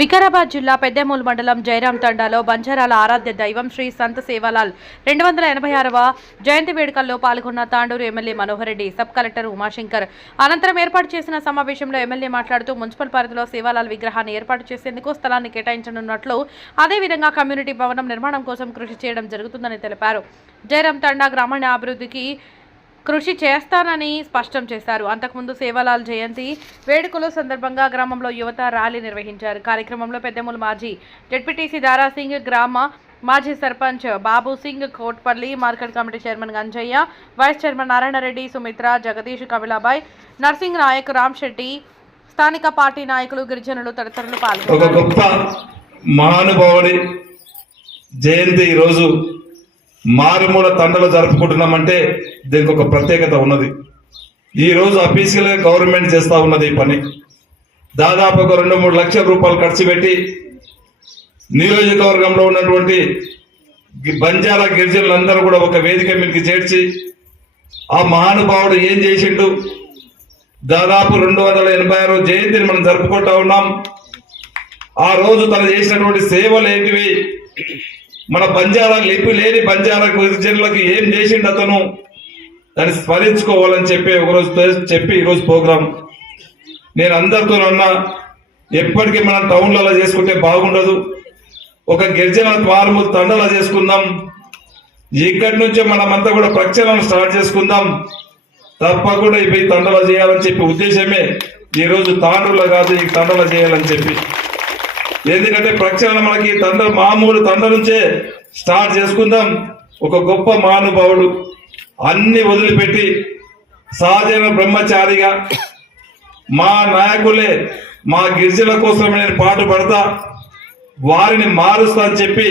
వికారాబాద్ జిల్లా పెద్దెమూలు మండలం జైరాం తండాలో బంజారాల ఆరాధ్య దైవం శ్రీ సంత సేవాలాల్ 286వ జయంతి వేడుకల్లో పాల్గొన్న Tandur MLA Manohar Reddy, sub collector Umashankar. అనంతరం ఏర్పాటు చేసిన సమావేశంలో ఎమ్మెల్యే మాట్లాడుతూ మున్సిపల్ పరిధిలో సేవాలాల్ విగ్రహాన్ని ఏర్పాటు చేసేందుకు స్థలాన్ని కేటాయించనున్నట్లు, అదేవిధంగా కమ్యూనిటీ భవనం నిర్మాణం కోసం కృషి చేయడం జరుగుతుందని తెలిపారు. జైరాం తండా గ్రామీణ అభివృద్ధికి కృషి చేస్తానని స్పష్టం చేశారు. అంతకుముందు సేవాలాల్ జయంతి వేడుకల సందర్భంగా గ్రామంలో యువత ర్యాలీ నిర్వహించారు. కార్యక్రమంలో పెద్దెమూలు మాజీ జెడ్పీటీసీ దారాసింగ్, గ్రామ మాజీ sarpanch Babu Singh, Kotpalli market committee chairman Ganjayya, vice chairman Narayanareddy, Sumitra, Jagadish, Kapilabai, Narsing Naik, Ram Shetty, స్థానిక పార్టీ నాయకులు, గిరిజనులు తదితరులు పాల్గొన్నారు. జయంతి ఈరోజు మారుమూల తండలో జరుపుకుంటున్నామంటే దీనికి ఒక ప్రత్యేకత ఉన్నది. ఈరోజు అఫీషియల్గా గవర్నమెంట్ చేస్తూ ఉన్నది ఈ పని. దాదాపు ఒక 2-3 లక్షల రూపాయలు ఖర్చు పెట్టి నియోజకవర్గంలో ఉన్నటువంటి బంజారా గిరిజనులందరూ కూడా ఒక వేదిక మీదకి చేర్చి ఆ మహానుభావుడు ఏం చేసిండు, దాదాపు 286వ జయంతిని మనం జరుపుకుంటా ఉన్నాం. ఆ రోజు తను చేసినటువంటి సేవలు ఏంటివి, మన బంజారా లిపి లేని బంజారా గిరిజనులకు ఏం చేసిండు అతను, దాన్ని స్మరించుకోవాలని చెప్పి ఒకరోజు ఈరోజు ప్రోగ్రాం. నేను అందరితో అన్నా, ఎప్పటికీ మనం టౌన్లలో చేసుకుంటే బాగుండదు, ఒక గిరిజన మారుమూల తండలా చేసుకుందాం. ఇక్కడి నుంచే మనమంతా కూడా ప్రక్షాళన స్టార్ట్ చేసుకుందాం. తప్పకుండా ఇవి తండలా చేయాలని చెప్పి ఉద్దేశమే ఈరోజు తాండ్రులో కాదు, ఈ తండలా చేయాలని చెప్పి. ఎందుకంటే ప్రక్షాళన మనకి తండ మామూలు తండ నుంచే స్టార్ట్ చేసుకుందాం. ఒక గొప్ప మహానుభావుడు అన్ని వదిలిపెట్టి సహజన బ్రహ్మచారిగా మా నాయకులే మా గిరిజనుల కోసం నేను పాటు పడతా, వారిని మారుస్తా అని చెప్పి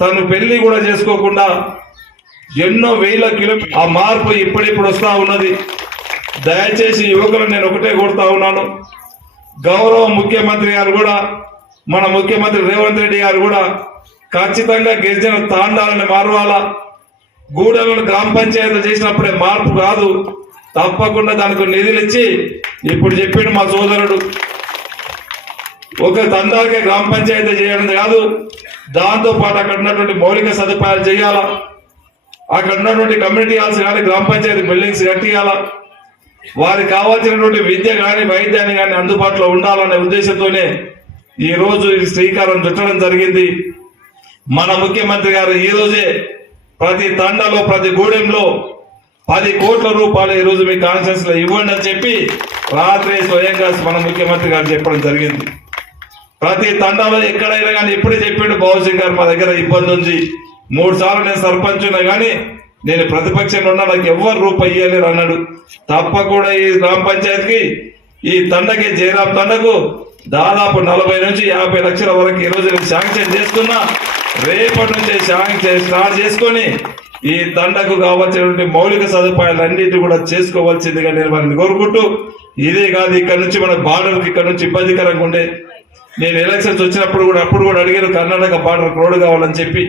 తను పెళ్లి కూడా చేసుకోకుండా ఎన్నో వేల కిలోమీటర్ ఆ మార్పు ఇప్పుడిప్పుడు వస్తా ఉన్నది. దయచేసి యువకులు నేను ఒకటే కోరుతా ఉన్నాను, గౌరవ ముఖ్యమంత్రి గారు కూడా, మన ముఖ్యమంత్రి రేవంత్ రెడ్డి గారు కూడా ఖచ్చితంగా గిరిజన తాండాలను మారవాలా. గూడెలను గ్రామ పంచాయతీ చేసినప్పుడే మార్పు కాదు, తప్పకుండా దానికి నిధులు ఇచ్చి, ఇప్పుడు చెప్పాడు మా సోదరుడు, ఒక తండాలకే గ్రామ పంచాయతీ చేయడం కాదు, దాంతో పాటు అక్కడ ఉన్నటువంటి మౌలిక సదుపాయాలు చేయాలా, అక్కడ ఉన్నటువంటి కమ్యూనిటీ హాల్స్ కానీ గ్రామ పంచాయతీ బిల్డింగ్స్ కట్టియాలా, వారికి కావాల్సినటువంటి విద్య కానీ వైద్యాన్ని కానీ అందుబాటులో ఉండాలనే ఉద్దేశంతోనే ఈ రోజు శ్రీకారం చుట్టడం జరిగింది. మన ముఖ్యమంత్రి గారు ఈ రోజే ప్రతి తండలో ప్రతి గూడెంలో 10 కోట్ల రూపాయలు ఈ రోజు మీ కాన్ఫరెన్స్ లో ఇవ్వండి అని చెప్పి రాత్రి స్వయంగా మన ముఖ్యమంత్రి గారు చెప్పడం జరిగింది. ప్రతి తండాలో ఎక్కడైనా కానీ ఇప్పుడే చెప్పాడు బాబుసింగ్ గారు, మా దగ్గర ఇబ్బంది ఉంది, 3 సార్లు నేను సర్పంచ్ ఉన్నా కానీ నేను ప్రతిపక్షంలో ఉన్నా, నాకు ఎవ్వరు రూపాయి ఇయ్యలేరు అన్నాడు. తప్పకుండా ఈ గ్రామ పంచాయతీకి, ఈ తండకి, జైరాం తండకు దాదాపు 40 నుంచి 50 లక్షల వరకు ఈ రోజు నేను శాంక్షన్ చేస్తున్నా. రేపటి నుంచి శాంక్షన్ స్టార్ట్ చేసుకొని ఈ తండకు కావాల్సినటువంటి మౌలిక సదుపాయాలన్నిటి కూడా చేసుకోవాల్సిందిగా నేను వారిని కోరుకుంటూ, ఇదే కాదు ఇక్కడ నుంచి మన బార్డర్కి ఇక్కడ నుంచి ఇబ్బందికరంగా ఉండే, నేను ఎలక్షన్స్ వచ్చినప్పుడు కూడా అప్పుడు కూడా అడిగాను కర్ణాటక బార్డర్ రోడ్డు కావాలని చెప్పి,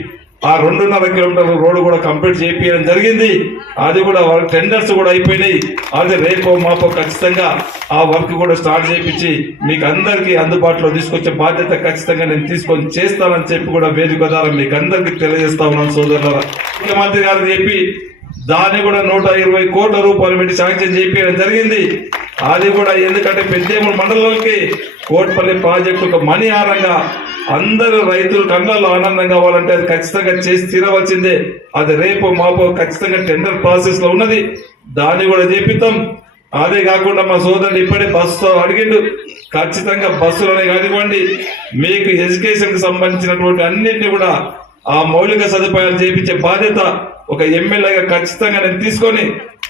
ఆ 2.5 కిలోమీటర్ల రోడ్డు కూడా కంప్లీట్ చేయించడం జరిగింది. అది కూడా టెండర్స్ కూడా అయిపోయినాయి. అదే రేపో మాపో ఖచ్చితంగా ఆ వర్క్ కూడా స్టార్ట్ చేయించి మీకు అందరికీ అందుబాటులో తీసుకొచ్చే బాధ్యత ఖచ్చితంగా నేను తీసుకొని చేస్తానని చెప్పి కూడా వేదిక ద్వారా మీకు అందరికీ తెలియజేస్తా ఉన్నాను సోదరులారా. ముఖ్యమంత్రి గారు చెప్పి దాన్ని కూడా 120 కోట్ల రూపాయలు పెట్టి శాంక్షన్ చేయించడం జరిగింది. అది కూడా ఎందుకంటే పెద్దేమూలు మండలంలోకి కోట్పల్లి ప్రాజెక్టు ఒక మణిహారంగా అందరూ రైతులు కళ్ళల్లో ఆనందం కావాలంటే అది ఖచ్చితంగా చేసి తీరవలసిందే. అది రేపు మాపో ఖచ్చితంగా టెండర్ ప్రాసెస్ లో ఉన్నది, దాన్ని కూడా చేపిస్తాం. అదే కాకుండా మా సోదరుడు ఇప్పుడే బస్సుతో అడిగిండు, ఖచ్చితంగా బస్సులోనే కానివ్వండి, మీకు ఎడ్యుకేషన్ కి సంబంధించినటువంటి అన్నింటినీ కూడా ఆ మౌలిక సదుపాయాలు చేపించే బాధ్యత ఒక ఎమ్మెల్యేగా ఖచ్చితంగా నేను తీసుకొని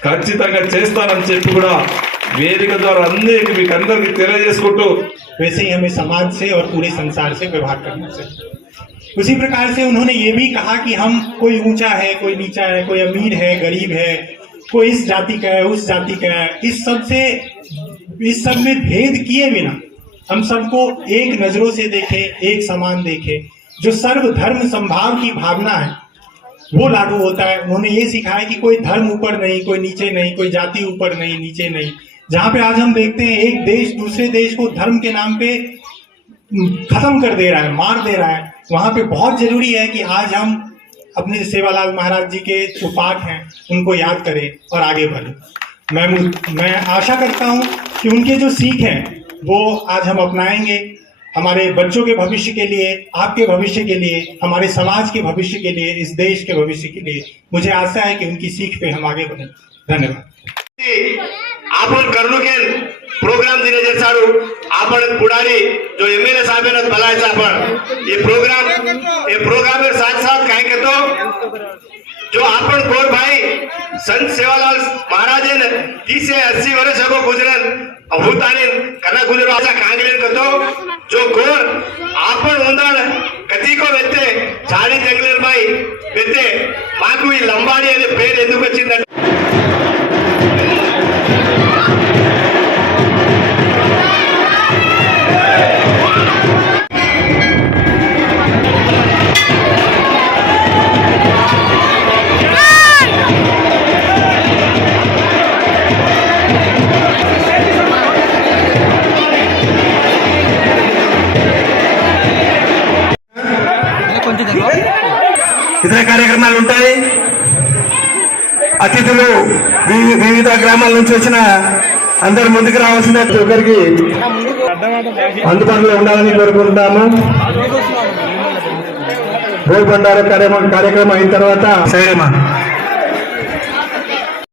ఖచ్చితంగా చేస్తానని చెప్పి కూడా వేదిక ద్వారా అందరికీ మీకు అందరికీ తెలియజేసుకుంటూ, वैसे ही हमें समाज से और पूरे संसार से व्यवहार करना चाहिए। उसी प्रकार से उन्होंने ये भी कहा कि हम कोई ऊंचा है, कोई नीचा है, कोई अमीर है, गरीब है, कोई इस जाति का है, उस जाति का है, इस सब में भेद किए बिना हम सबको एक नजरों से देखें, एक समान देखें। जो सर्वधर्म संभाव की भावना है वो लागू होता है। उन्होंने ये सिखाया कि कोई धर्म ऊपर नहीं, कोई नीचे नहीं, कोई जाति ऊपर नहीं, नीचे नहीं। जहाँ पे आज हम देखते हैं एक देश दूसरे देश को धर्म के नाम पे खत्म कर दे रहा है, मार दे रहा है, वहां पे बहुत जरूरी है कि आज हम अपने सेवालाल महाराज जी के जो पाठ हैं उनको याद करें और आगे बढ़ें। मैं आशा करता हूं कि उनके जो सीख हैं वो आज हम अपनाएंगे, हमारे बच्चों के भविष्य के लिए, आपके भविष्य के लिए, हमारे समाज के भविष्य के लिए, इस देश के भविष्य के लिए। मुझे आशा है कि उनकी सीख पे हम आगे बढ़ें। धन्यवाद। आपण कर्णुकेन प्रोग्राम दिने सारू आपण पुढारी जो एमएलए साहेबांना बोलायचं आपण ये प्रोग्राम के साथ साथ काय करतो जो आपण कोर भाई संत सेवालाल महाराज 30 से 80 वर्ष अगो गुजरन हुताने कना गुजरो आचा कांगलेन करतो जो कोर आपण उंदाळ कतिको वेते झाडी जंगलेर भाई वेते माकु ఈ లంబాడి అనే పేరు ఎందుకు వచ్చిందంటే ఇతర కార్యక్రమాలు ఉంటాయి. అతిథులు వివిధ గ్రామాల నుంచి వచ్చిన అందరు ముందుకు రావాల్సిన ఒకరికి అందుబాటులో ఉండాలని కోరుకుంటాము. భోగి బండారు కార్యక్రమం అయిన తర్వాత